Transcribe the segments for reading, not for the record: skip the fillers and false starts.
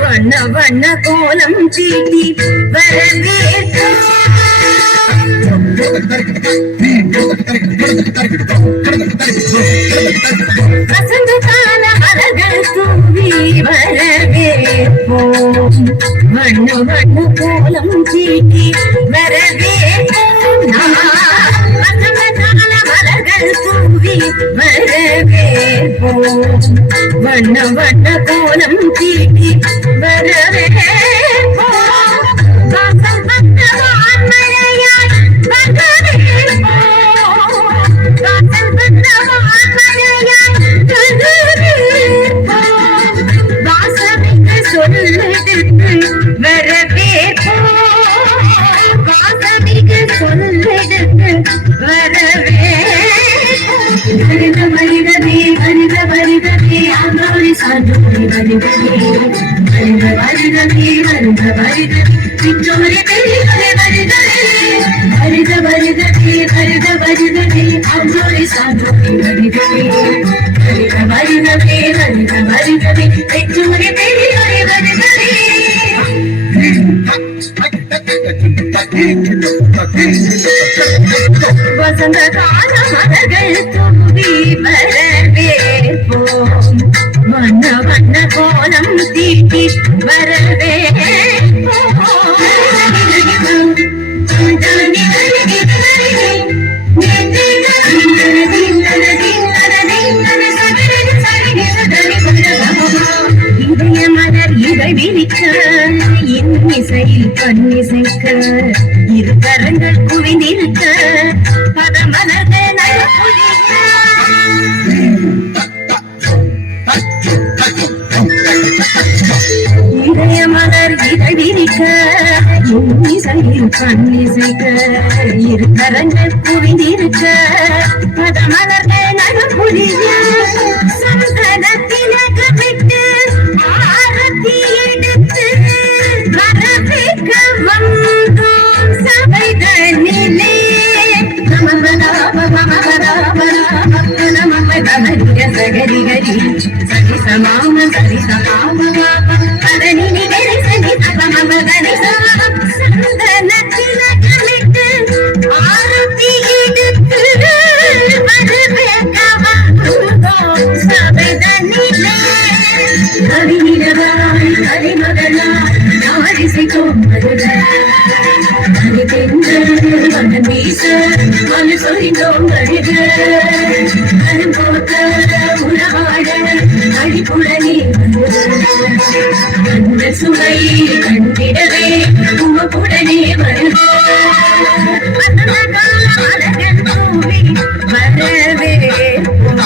வண்ண வண்ண கோலம் தீட்டி வரவேற்போம். வசந்த கால மலர்கள் தூவி வரவேற்போம். வண்ண வண்ண கோலம் தீட்டி வரவேற்போம். வசந்த கால மலர்கள் தூவி வரவேற்போம். வண்ண வண்ண கோலம் தீட்டி வரவேற்போம். வாசல் வந்த வான்மழையாய் வரவேற்போம். வாசல் வந்த வான்மழையாய் வரவேற்போம். வாசமிக்கு சொல்லெடுத்து வரவேற்போம். வாசமிக்கு சொல்லெடுத்து வரவேற்போம். வருக வருகவே வருக வருகவே ஆண்டோரி சான்றோரி வருகவே வருக வருகவே வருக வருகவே விற்றோரி பெரியவரே வருகவே வருக வருகவே வருக வருகவே ஆண்டோரி சான்றோரி வருகவே வருக வருகவே வருக வருகவே விற்றோரி பெரியவரே வருகவே. வசந்த கால மலர்கள் தூவி வரவேற்போம். வண்ண வண்ண கோலம் தீட்டி வரவேற்போம். இதய மலர் இதழ் விரிக்க இன்னிசையில் பன்னிசைக்க இரு கரங்கள் குவிந்திருக்க பதமலர்ந்த நலப்புலிய இதய மலர் இதழ் விரிக்க இன்னிசையில் பன்னிசைக்க இரு கரங்கள் குவிந்திருக்க பதமலர்ந்த நலப்புலிய சந்தனத்திலக விட்டு ஆரத்தி எடுத்து வரவேற்க வந்தோம் சபைதனிலே. சகரி கரி சரி சமாம சரி சமாம பதனி நிகரி சரி சமம கரி சந்தனத்திலக விட்டு ஆரத்தி எடுத்து வரவேற்க வந்தோம் சபைதனிலே. கரிநிலவாய் கரிமகளாய் நாரிசைக்கும் மருக பெண்கள் மனம் வீச மனு சொரிந்தோம் வருக கரும்போட்ட உணவாட அடிப்புடனே அந்த சுவை கண்டிடவே உமக்குடனே வருக மலர்கள் தூவி வரவேற்போம்.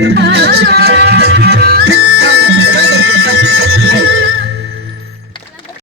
Ah